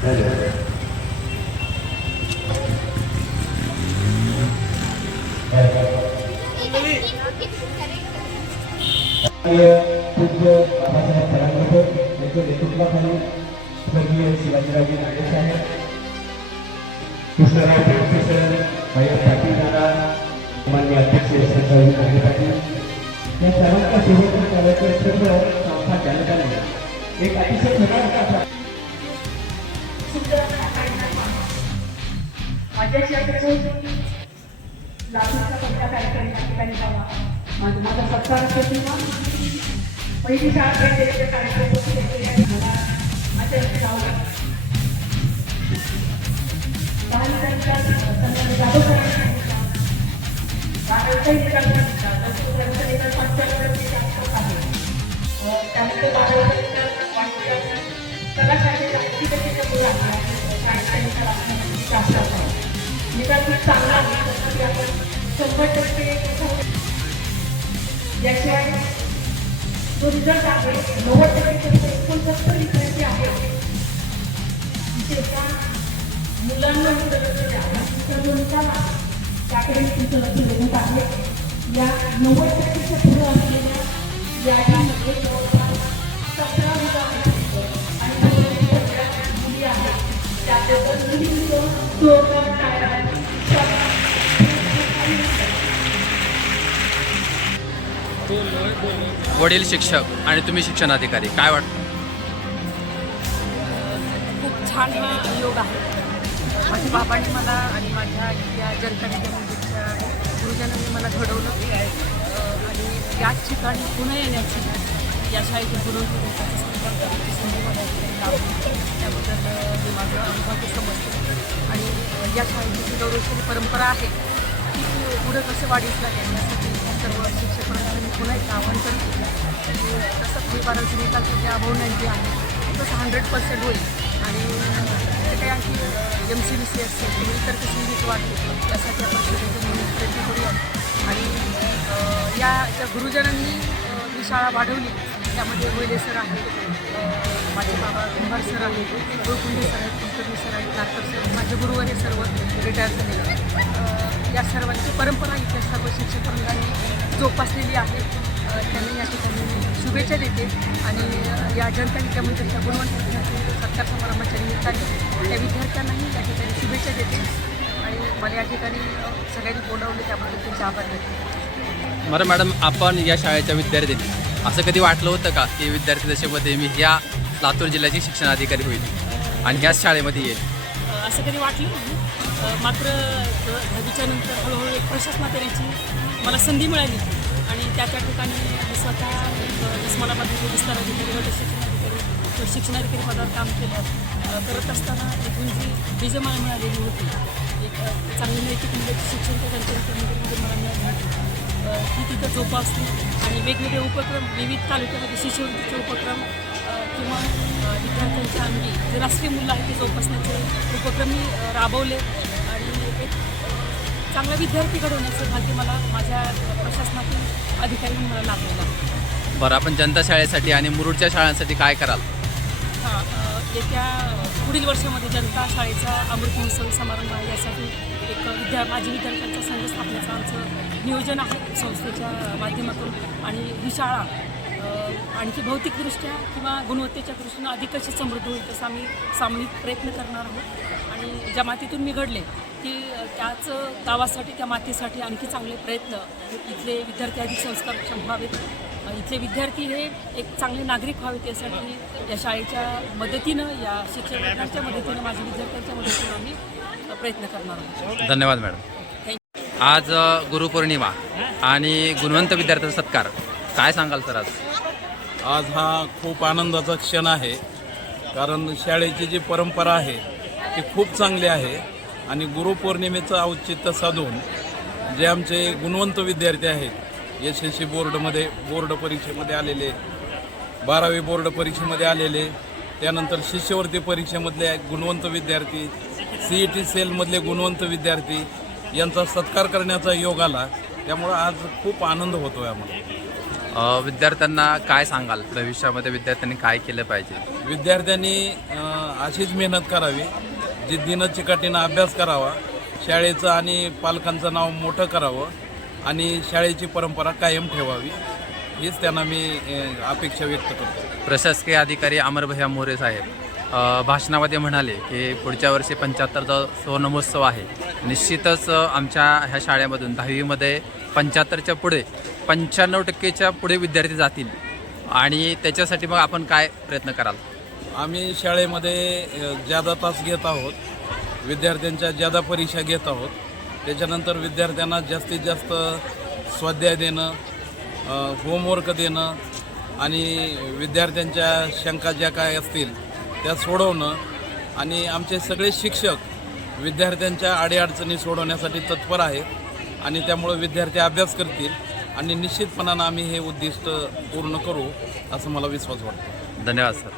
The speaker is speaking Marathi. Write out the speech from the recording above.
पूज्य बाबासाहेब फडणवीस यांच्या नेतृत्वाखाली स्वर्गीय शिवाजीराजे नागे साहेब, कृष्णराव प्रोफेसर भैया पाटील दादा, माननीय अध्यक्ष यशवंतराव नागे पाटील या सर्वांच्या सोबत कार्याचे सर्व संस्था चालकांना एक अतिशय मोठा माझ्याशी लातूरचा पहिला कार्यक्रम या ठिकाणी झाला. माझा सत्कार असतो किंवा पहिली शाळा कार्यक्रम मला माझ्या गावाला निकाल खूप चांगला आहे. आपण 100% याशिवाय जो रिझल्ट आहे 90% 69 विद्यार्थी आहेत. विशेषतः मुलांना त्याकडे तुमचं लक्ष देण्यात आहे. या 90%च्या पुढे असलेल्या यादीमध्ये जवळपास 17,000 आणि मुली आहेत. त्याबद्दल वडील शिक्षक आणि तुम्ही शिक्षणाधिकारी, काय वाटतं? खूप छान हा योग आहे. माझ्या बाबांनी मला आणि माझ्या या जनता विद्यामंदिरच्या गुरुजनांनी मला घडवलं आणि याच ठिकाणी पुन्हा येण्याची या शाळेची गुरुजनांची संधी मला त्याबद्दल मी माझं अनुभव समजतो. आणि या शाळेची जी गौरवशाली परंपरा आहे ती पुढं कसं वाढीस लागेल यासाठी सर्व शिक्षक वर्गांनी मी पुन्हा एक आव्हान करतो. तसं 12वी निकाल सध्या अभाव 90 आहे तसं 100% होईल. आणि ते काही आणखी MCBC असेल किंवा इतर संधीच वाढते यासाठी आपण सगळ्यांचं प्रयत्न करूया. आणि या ज्या गुरुजनांनी ही शाळा वाढवली त्यामध्ये वैले सर आहेत, माझे बाबा कुंभार सर आहेत, गोळकुंडे सर आहेत, कुलकर्णी सर आहेत, नागकर सर, माझे गुरुवर हे सर्व रिटायर झालेले. या सर्वांची परंपरा इथल्या सर्व शिक्षक वर्गांनी जोपासलेली आहे. त्यांनी या ठिकाणी शुभेच्छा देते. आणि या जनता विद्यामंदिरच्या गुणवंत विद्यार्थी सत्कार समारंभाच्या निमित्ताने त्या विद्यार्थ्यांनाही या ठिकाणी शुभेच्छा देते. आणि मला या ठिकाणी सगळ्यांनी बोलावले त्याबद्दल त्यांचे आभार व्यक्त. बरं मॅडम, आपण या शाळेच्या विद्यार्थ्यांनी असं कधी वाटलं होतं का की विद्यार्थी दशेमध्ये मी ह्या लातूर जिल्ह्याची शिक्षणाधिकारी होईल आणि ह्याच शाळेमध्ये येईल? असं कधी वाटलं नाही. मात्र 10वीच्या नंतर हळूहळू एक प्रशासनात येण्याची मला संधी मिळाली आणि त्या ठिकाणी स्वतः उस्मानाबादमध्ये विस्ताराधिकारी व शिक्षणाधिकारी पदावर काम केलं. करत असताना एकूण जी बीज मला मिळालेली होती, एक चांगली नैतिक मूल्याची शिक्षण त्या जनतेमध्ये मला मिळाली होती ती तिथं जोपासली. आणि वेगवेगळे उपक्रम विविध तालुक्यामध्ये शिष्यवृत्तीचे उपक्रम किंवा विद्यार्थ्यांच्या अंगी जे राष्ट्रीय मूल्य आहे ते जोपासण्याचे उपक्रम मी राबवले. आणि एक चांगला विद्यार्थी घडवण्याचं भाग्य मला माझ्या प्रशासनातील अधिकाऱ्यांनी मला लाभलेलं. बरं, आपण जनता शाळेसाठी आणि मुरुडच्या शाळांसाठी काय कराल? हां, येत्या पुढील वर्षामध्ये जनता शाळेचा अमृत महोत्सवी समारंभ आहे. यासाठी एक माजी विद्यार्थ्यांचा संघ स्थापनेचं आमचं नियोजन आहे संस्थेच्या माध्यमातून. आणि ही शाळा आणखी भौतिकदृष्ट्या किंवा गुणवत्तेच्या दृष्टीनं अधिक कशी समृद्ध होईल तसं आम्ही सामूहिक प्रयत्न करणार आहोत. आणि ज्या मातीतून मी घडले की त्याच गावासाठी त्या मातीसाठी आणखी चांगले प्रयत्न, इथले विद्यार्थी अधिक संस्कारक्षम व्हावेत, इथले विद्यार्थी हे एक चांगले नागरिक व्हावेत यासाठी या शाळेच्या मदतीनं, या शिक्षकांच्या मदतीनं, माझ्या विद्यार्थ्यांच्या मदतीनं आम्ही प्रयत्न करणार आहोत. धन्यवाद मॅडम. आज गुरुपौर्णिमा आणि गुणवंत विद्यार्थ्यांचा सत्कार, काय सांगाल सर? आज हा खूप आनंदाचा क्षण आहे, कारण शाळेची जी परंपरा आहे ती खूप चांगली आहे. आणि गुरुपौर्णिमेचं औचित्य साधून जे आमचे गुणवंत विद्यार्थी आहेत, SSC बोर्डमध्ये बोर्ड परीक्षेमध्ये आलेले, 12वी बोर्ड परीक्षेमध्ये आलेले, त्यानंतर शिष्यवृत्ती परीक्षेमधले गुणवंत विद्यार्थी, CET सेलमधले गुणवंत विद्यार्थी यांचा सत्कार करण्याचा योग आला. त्यामुळं आज खूप आनंद होतो आहे आम्हाला. विद्यार्थ्यांना काय सांगाल भविष्यामध्ये विद्यार्थ्यांनी काय केलं पाहिजे? विद्यार्थ्यांनी अशीच मेहनत करावी, जिद्दीनं चिकाटीनं अभ्यास करावा, शाळेचं आणि पालकांचं नाव मोठं करावं आणि शाळेची परंपरा कायम ठेवावी, हीच त्यांना मी अपेक्षा व्यक्त करतो. प्रशासकीय अधिकारी अमरभैया मोरे साहेब भाषणामध्ये म्हणाले की पुढच्या वर्षी 75चा सुवर्ण महोत्सव आहे. निश्चितच आमच्या ह्या शाळेमधून 10वीमध्ये 75च्या पुढे 95%च्या पुढे विद्यार्थी जातील आणि त्याच्यासाठी मग आपण काय प्रयत्न कराल? आम्ही शाळेमध्ये ज्यादा तास घेत आहोत, विद्यार्थ्यांच्या ज्यादा परीक्षा घेत आहोत. त्याच्यानंतर विद्यार्थ्यांना जास्तीत जास्त स्वाध्याय देणं, होमवर्क देणं आणि विद्यार्थ्यांच्या शंका ज्या काय असतील त्या सोडवणं आणि आमचे सगळे शिक्षक विद्यार्थ्यांच्या अडीअडचणी सोडवण्यासाठी तत्पर आहेत आणि त्यामुळे विद्यार्थी अभ्यास करतील आणि निश्चितपणानं आम्ही हे उद्दिष्ट पूर्ण करू असं मला विश्वास वाटतो. धन्यवाद सर.